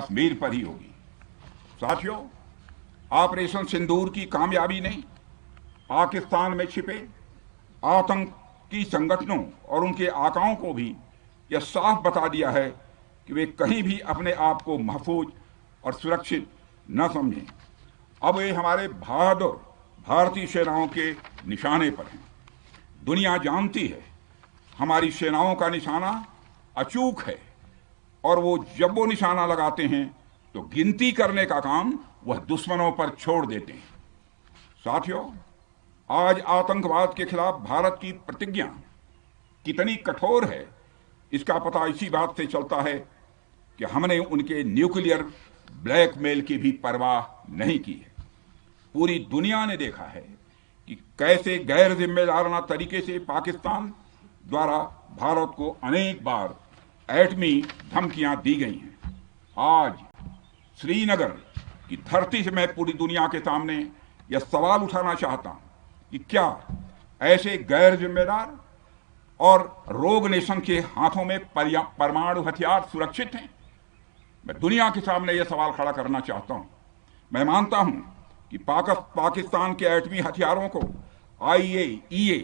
कश्मीर पर ही होगी। साथियों, ऑपरेशन सिंदूर की कामयाबी ने पाकिस्तान में छिपे आतंकी संगठनों और उनके आकाओं को भी यह साफ बता दिया है कि वे कहीं भी अपने आप को महफूज और सुरक्षित न समझें। अब वे हमारे बहादुर भारतीय सेनाओं के निशाने पर हैं। दुनिया जानती है हमारी सेनाओं का निशाना अचूक है और वो जब वो निशाना लगाते हैं तो गिनती करने का काम वह दुश्मनों पर छोड़ देते हैं। साथियों, आज आतंकवाद के खिलाफ भारत की प्रतिज्ञा कितनी कठोर है इसका पता इसी बात से चलता है कि हमने उनके न्यूक्लियर ब्लैकमेल की भी परवाह नहीं की है। पूरी दुनिया ने देखा है कि कैसे गैर जिम्मेदाराना तरीके से पाकिस्तान द्वारा भारत को अनेक बार एटमी धमकियां दी गई हैं। आज श्रीनगर की धरती से मैं पूरी दुनिया के सामने यह सवाल उठाना चाहता हूं कि क्या ऐसे गैर जिम्मेदार और रोग नेशन के हाथों में परमाणु हथियार सुरक्षित हैं? मैं दुनिया के सामने यह सवाल खड़ा करना चाहता हूं। मैं मानता हूं कि पाकिस्तान के एटमी हथियारों को IAEA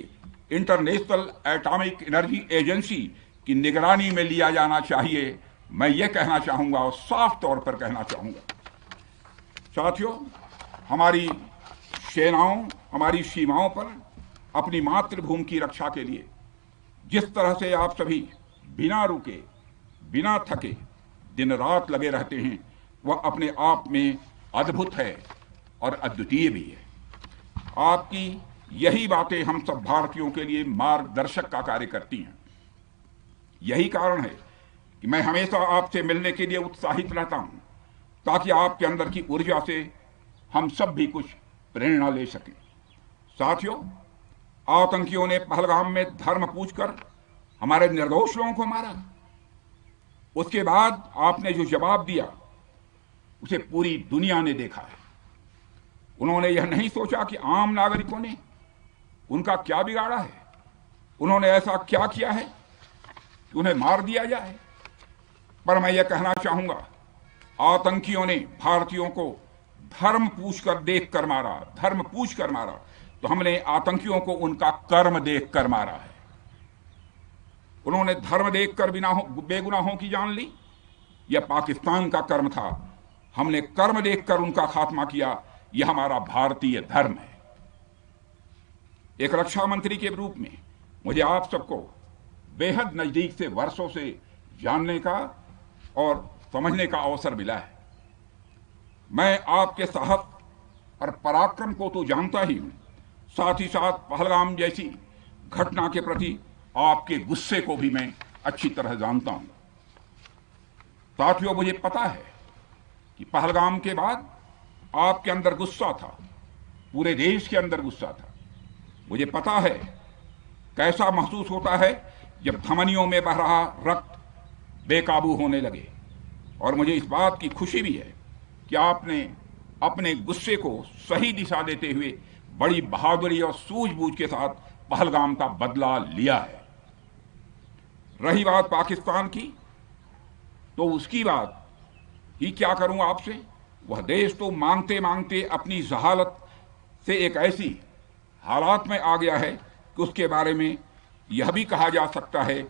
international atomic energy agency की निगरानी में लिया जाना चाहिए। मैं ये कहना चाहूंगा और साफ तौर पर कहना चाहूंगा। साथियों, हमारी सेनाओं हमारी सीमाओं पर अपनी मातृभूमि की रक्षा के लिए जिस तरह से आप सभी बिना रुके बिना थके दिन रात लगे रहते हैं वह अपने आप में अद्भुत है और अद्वितीय भी है। आपकी यही बातें हम सब भारतीयों के लिए मार्गदर्शक का कार्य करती हैं। यही कारण है कि मैं हमेशा आपसे मिलने के लिए उत्साहित रहता हूं ताकि आपके अंदर की ऊर्जा से हम सब भी कुछ प्रेरणा ले सकें। साथियों, आतंकियों ने पहलगाम में धर्म पूछकर हमारे निर्दोष लोगों को मारा। उसके बाद आपने जो जवाब दिया उसे पूरी दुनिया ने देखा है। उन्होंने यह नहीं सोचा कि आम नागरिकों ने उनका क्या बिगाड़ा है, उन्होंने ऐसा क्या किया है कि उन्हें मार दिया जाए। पर मैं यह कहना चाहूंगा, आतंकियों ने भारतीयों को धर्म पूछकर देखकर मारा, धर्म पूछकर मारा, तो हमने आतंकियों को उनका कर्म देखकर मारा है। उन्होंने धर्म देखकर बेगुनाहों की जान ली। यह पाकिस्तान का कर्म था, हमने कर्म देखकर उनका खात्मा किया। यह हमारा भारतीय धर्म है। एक रक्षा मंत्री के रूप में मुझे आप सबको बेहद नजदीक से वर्षों से जानने का और समझने का अवसर मिला है। मैं आपके साहस और पराक्रम को तो जानता ही हूं, साथ ही साथ पहलगाम जैसी घटना के प्रति आपके गुस्से को भी मैं अच्छी तरह जानता हूं। साथियों, मुझे पता है कि पहलगाम के बाद आपके अंदर गुस्सा था, पूरे देश के अंदर गुस्सा था। मुझे पता है कैसा महसूस होता है जब धमनियों में बह रहा रक्त बेकाबू होने लगे। और मुझे इस बात की खुशी भी है कि आपने अपने गुस्से को सही दिशा देते हुए बड़ी बहादुरी और सूझबूझ के साथ पहलगाम का बदला लिया है। रही बात पाकिस्तान की, तो उसकी बात ही क्या करूं आपसे। वह देश तो मांगते मांगते अपनी जहालत से एक ऐसी हालात में आ गया है कि उसके बारे में यह भी कहा जा सकता है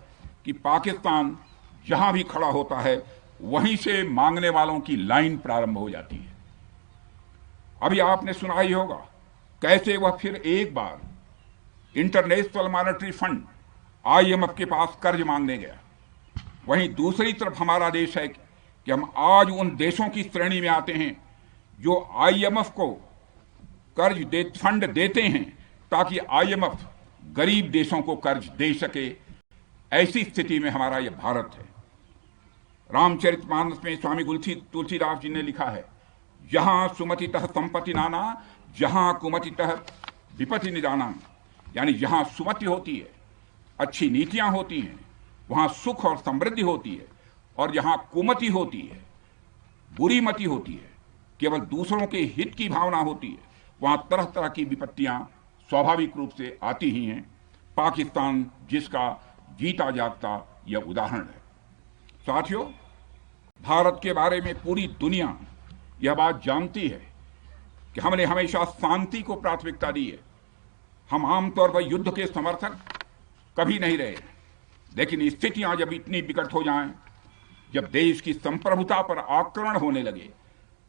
कि पाकिस्तान जहां भी खड़ा होता है वहीं से मांगने वालों की लाइन प्रारंभ हो जाती है। अभी आपने सुना ही होगा कैसे वह फिर एक बार इंटरनेशनल मॉनेटरी फंड IMF के पास कर्ज मांगने गया। वहीं दूसरी तरफ हमारा देश है कि हम आज उन देशों की श्रेणी में आते हैं जो IMF को फंड देते हैं ताकि IMF गरीब देशों को कर्ज दे सके। ऐसी स्थिति में हमारा यह भारत है। रामचरितमानस में स्वामी तुलसीदास जी ने लिखा है, जहां सुमतितः संपत्ति नाना, जहां कुमतितः विपत्ति निदाना। यानी जहां सुमति होती है, अच्छी नीतियां होती हैं, वहां सुख और समृद्धि होती है, और जहां कुमति होती है, बुरी मति होती है, केवल दूसरों के हित की भावना होती है, वहां तरह तरह की विपत्तियां स्वाभाविक रूप से आती ही हैं। पाकिस्तान जिसका जीता जागता यह उदाहरण है। साथियों, भारत के बारे में पूरी दुनिया यह बात जानती है कि हमने हमेशा शांति को प्राथमिकता दी है। हम आमतौर पर युद्ध के समर्थक कभी नहीं रहे, लेकिन स्थितियां जब इतनी विकट हो जाएं, जब देश की संप्रभुता पर आक्रमण होने लगे,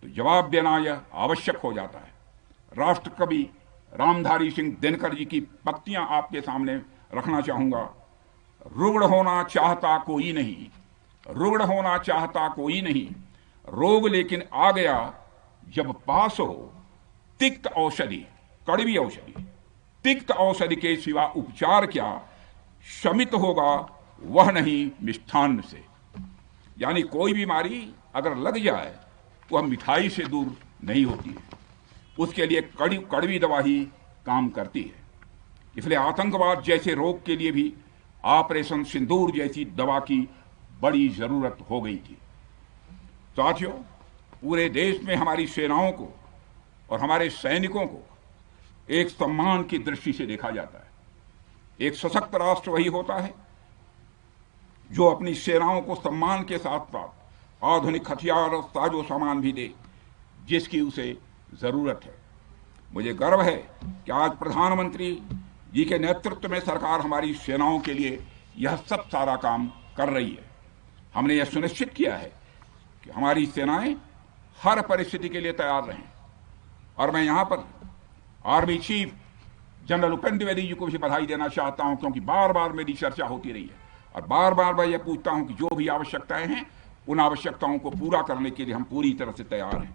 तो जवाब देना यह आवश्यक हो जाता है। राष्ट्र कवि रामधारी सिंह दिनकर जी की पंक्तियां आपके सामने रखना चाहूंगा। रुग्ण होना चाहता कोई नहीं, रुग्ण होना चाहता कोई नहीं, रोग लेकिन आ गया जब पास हो तिक्त औषधि, कड़वी औषधि, तिक्त औषधि के सिवा उपचार क्या, शमित होगा वह नहीं मिष्ठान्न से। यानी कोई बीमारी अगर लग जाए वह मिठाई से दूर नहीं होती है, उसके लिए कड़वी दवा ही काम करती है। इसलिए आतंकवाद जैसे रोग के लिए भी ऑपरेशन सिंदूर जैसी दवा की बड़ी जरूरत हो गई थी। साथियों, पूरे देश में हमारी सेनाओं को और हमारे सैनिकों को एक सम्मान की दृष्टि से देखा जाता है। एक सशक्त राष्ट्र वही होता है जो अपनी सेनाओं को सम्मान के साथ साथ आधुनिक हथियार और साजो सामान भी दे जिसकी उसे जरूरत है। मुझे गर्व है कि आज प्रधानमंत्री जी के नेतृत्व में सरकार हमारी सेनाओं के लिए यह सब सारा काम कर रही है। हमने यह सुनिश्चित किया है कि हमारी सेनाएं हर परिस्थिति के लिए तैयार रहें। और मैं यहां पर army chief general Upendra Dwivedi ji को भी बधाई देना चाहता हूं, क्योंकि बार बार मेरी चर्चा होती रही है और बार बार मैं ये पूछता हूं कि जो भी आवश्यकताएं हैं उन आवश्यकताओं को पूरा करने के लिए हम पूरी तरह से तैयार हैं।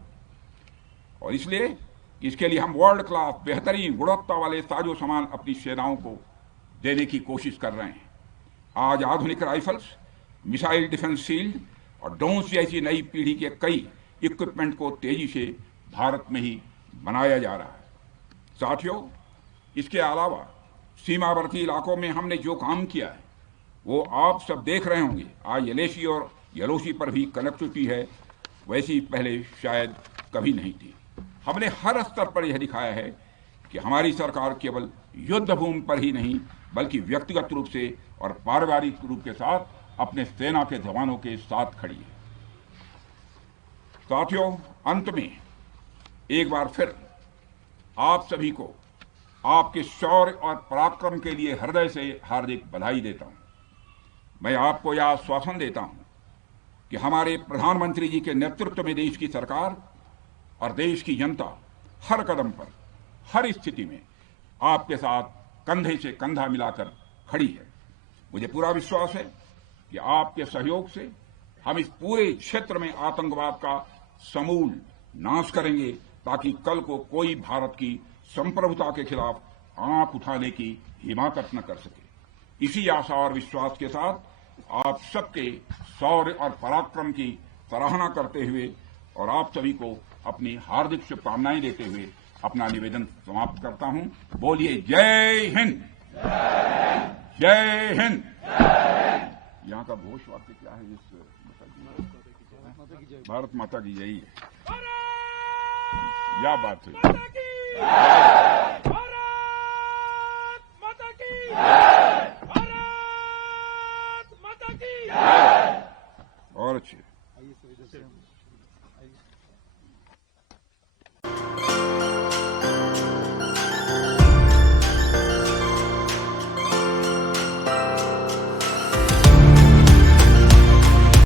और इसलिए इसके लिए हम वर्ल्ड क्लास बेहतरीन गुणवत्ता वाले साजो सामान अपनी सेनाओं को देने की कोशिश कर रहे हैं। आज आधुनिक राइफल्स, मिसाइल डिफेंस शील्ड और ड्रोन्स जैसी नई पीढ़ी के कई इक्विपमेंट को तेजी से भारत में ही बनाया जा रहा है। साथियों, इसके अलावा सीमावर्ती इलाकों में हमने जो काम किया है वो आप सब देख रहे होंगे। आज एलएसी और एलओसी पर भी कनेक्टिविटी है, वैसी पहले शायद कभी नहीं थी। हमने हर स्तर पर यह दिखाया है कि हमारी सरकार केवल युद्ध भूमि पर ही नहीं बल्कि व्यक्तिगत रूप से और पारिवारिक रूप के साथ अपने सेना के जवानों के साथ खड़ी है। साथियों, अंत में एक बार फिर आप सभी को आपके शौर्य और पराक्रम के लिए हृदय से हार्दिक बधाई देता हूं। मैं आपको यह आश्वासन देता हूं कि हमारे प्रधानमंत्री जी के नेतृत्व में देश की सरकार और देश की जनता हर कदम पर, हर स्थिति में आपके साथ कंधे से कंधा मिलाकर खड़ी है। मुझे पूरा विश्वास है कि आपके सहयोग से हम इस पूरे क्षेत्र में आतंकवाद का समूल नाश करेंगे, ताकि कल को कोई भारत की संप्रभुता के खिलाफ आंख उठाने की हिमाकत न कर सके। इसी आशा और विश्वास के साथ आप सबके शौर्य और पराक्रम की सराहना करते हुए और आप सभी को अपनी हार्दिक शुभकामनाएं देते हुए अपना निवेदन समाप्त करता हूं। बोलिए जय हिंद, जय हिंद। यहाँ का घोष वाक्य क्या है? इस भारत माता की जय है। क्या बात है? भारत माता की, भारत माता की। और अच्छे